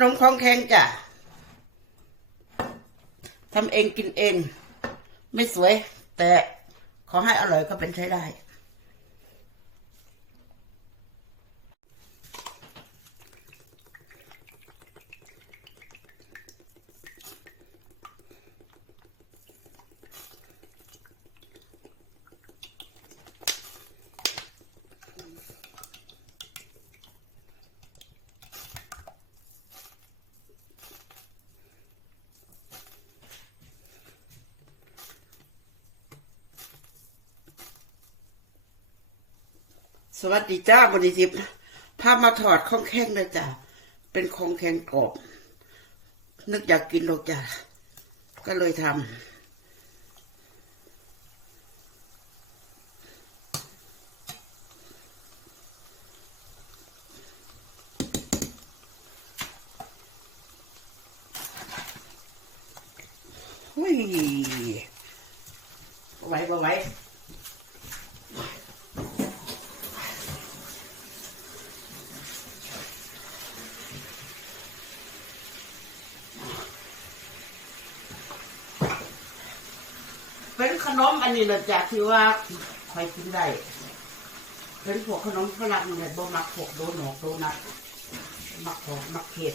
นมของแข็งจ้ะทำเองกินเอง ไม่สวย แต่ขอให้อร่อยก็เป็นใช้ได้ สวัสดีจ้าบริจิบพามาถอดของแข็งเลยจ้ะ เป็นของแข็งกรอบ นึกอยากกินหรอกจ้ะ ก็เลยทำหุ้ยไหว้บ่ไหว้ เป็นขนมอันนี้นะจ๊ะที่ว่าใครกินได้เป็นพวกขนมฝรั่งเนี่ยบ่มักพวกโดนหอกโดนัทมักพวกมักเผ็ด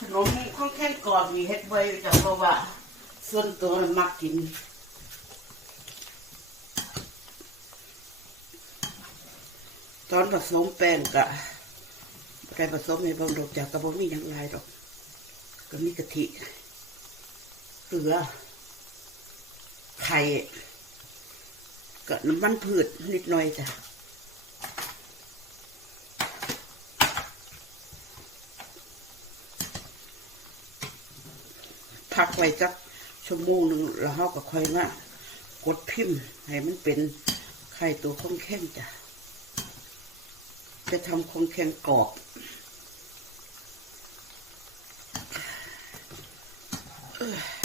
ขนมข้าวแค่กรอบมีเฮ็ดไว้จ้ะเพราะว่า ส่วนตัวมักกินตอนผสมแป้งกะ แต่ผสมในบางดอกจากกระบอกมีอย่างไรดอกก็มีกะทิเกลือ ไข่กับน้ำมันพืชนิดหน่อยจ้ะพักไว้จักชั่วโมงหนึ่งแล้วเขาก็ค่อยมากดพิมพ์ให้มันเป็นไข่ตัวข้องแข็งจ้ะจะทำคงแข็งกรอบ Ugh.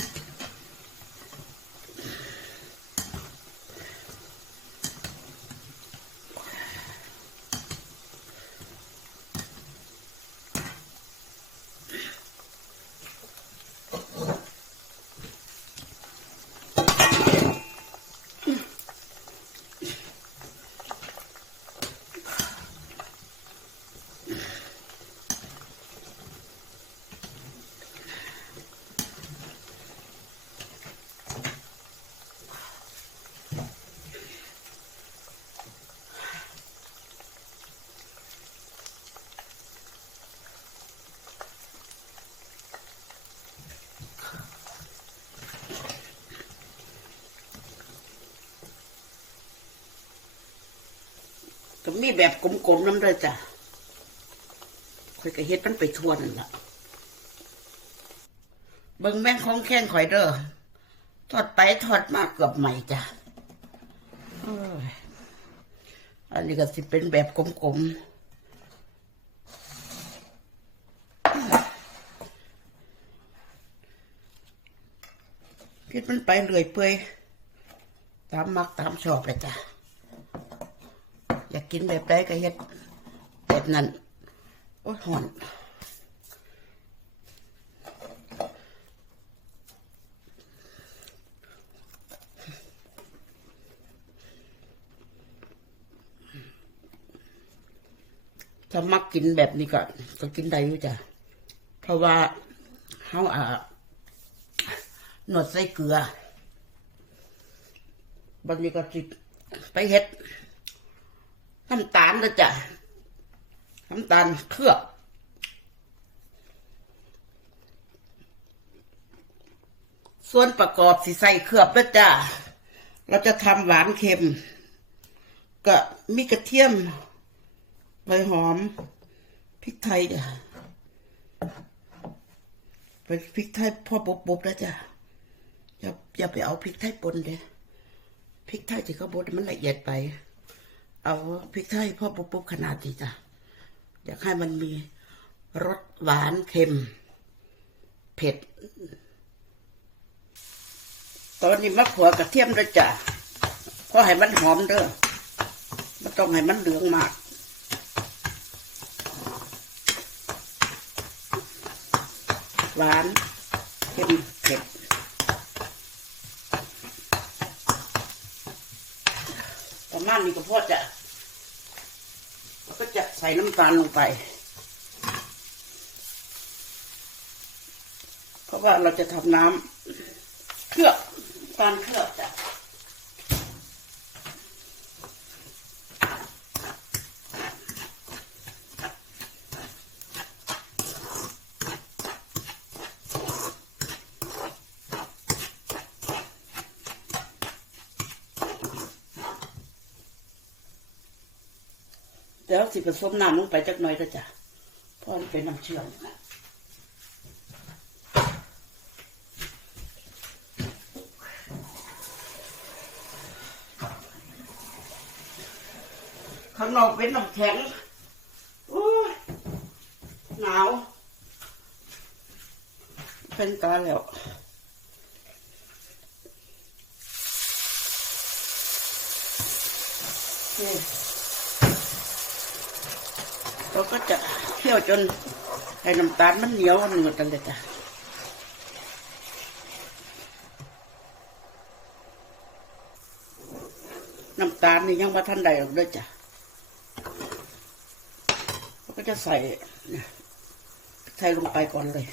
ก็มีแบบกลมๆน้ำด้วยจ้ะค่อยก็เฮ็ดมันไปทวนนั่นล่ะเบิ่งแม่งของแข้งข่อยเด้อทอดไปทอดมาเกือบใหม่จ้ะอันนี้ก็สิเป็นแบบกลมๆเฮ็ดมันไปเรื่อยเปื่อยตามมักตามชอบเลยจ้ะ กกินแบบใดก็เฮ็ดแบบนั้น โอ้ยหอนถ้ามักกินแบบนี้ก็ก็กินได้อยู่จ้ะ เพราะว่าเขาอ่าหนวดใส่เกลือบันนี้ก็จิไปเฮ็ด น้ำตาลนะจ๊ะน้ำตาลเคลือบส่วนประกอบสิใส่เคลือบนะจ๊ะเราจะทำหวานเค็ม ก็มีกระเทียมใบหอมพริกไทยจ้ะเป็นพริกไทยพ่อบบๆนะจ๊ะอย่าอย่าไปเอาพริกไทยป่นเด้พริกไทยที่เขาบดมันละเอียดไป เอาพริกไทยพ่อปุ๊บปุ๊บขนาดนี้จ้ะอยากให้มันมีรสหวานเค็ม เผ็ด ตอนนี้มะขัวกระเทียมด้วยจ้ะก็ให้มันหอมเด้อไมันต้องให้มันเหลืองมากหวานเค็มเผ็ด ประมาณนี้ก็พอจะแล้วก็จะใส่น้ำตาลลงไป เพราะว่าเราจะทำน้ำเคลือบตาลเคลือบจ้ะ เดี๋ยวสิผสมน้ำลงไปจักหน่อยก็จ้ะเพราะมันเป็นน้ำเชื่อมข้างนอกเป็นน้ำแข็งโอ้หนาว เป็นตาแล้วนี่ เราก็จะเคี่ยวจนไอ้น้ำตาลมันเหนียวหนืดกันเลยจ้ะน้ำตาลนี่ยังมาท่านใดออกด้วยจ้ะเราก็จะใส่ใส่ลงไปก่อนเลย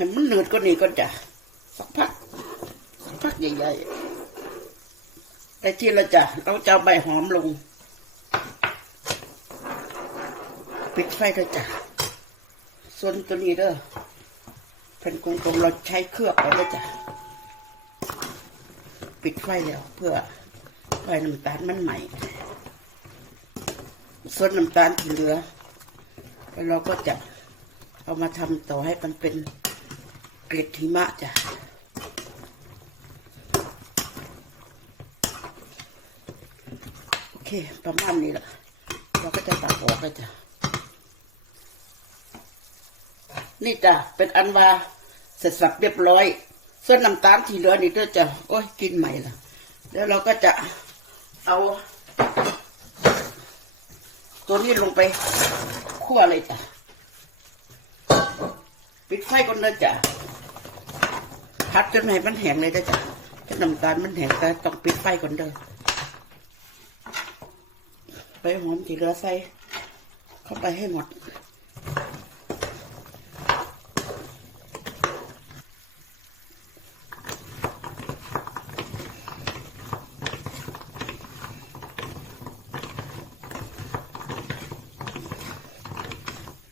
ให้มันหนืดก็นี่ก็จะสักพักสักพักใหญ่ๆแต่ที่เราจะเราจะเอาใบหอมลงปิดไฟด้วยจ้ะส่วนตัวนี้เด้อเป็นกลมๆเราใช้เครือบเอาด้วยจ้ะปิดไฟแล้วเพื่อไฟน้ำตาลมันใหม่ ส่วนน้ำตาลที่เหลือแล้วเราก็จะเอามาทำต่อให้มันเป็น เกล็ดหิมะจ้ะโอเค ประมาณนี้แหละเราก็จะตัดออกแล้วจ้ะนี่จ้ะเป็นอันว่าเสร็จสับเรียบร้อย ส่วนน้ำตาลที่เหลือนี่ก็จะโอ้ยกินใหม่ละแล้วเราก็จะเอา ตัวนี้ลงไปคั่วเลยจ้ะปิดไฟก่อนนะจ้ะ พัดจนให้มันแห้งเลยนะจ๊ะจนน้ำตาลมันแห้งแต่ต้องปิดไฟก่อนเด้อไปหอมที่เหลือใส่เข้าไปให้หมด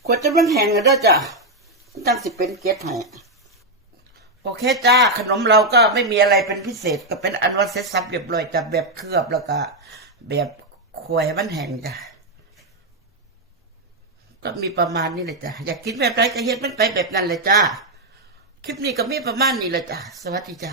ขวดจะมันแห้งกันเด้อจ้ะตั้งสิเป็นเกล็ดให้ โอเคจ้า ขนมเราก็ไม่มีอะไรเป็นพิเศษก็เป็นอันว่าเซ็ตซับเรียบร้อยจ้ะแบบเคลือบแล้วก็ แบบควยมันแห้งจ้ะก็มีประมาณนี้เลยจ้ะอยากกินแบบไรก็เฮ็ดมันไปแบบนั้นเลยจ้าคลิปนี้ก็มีประมาณนี้เลยจ้ะสวัสดีจ้า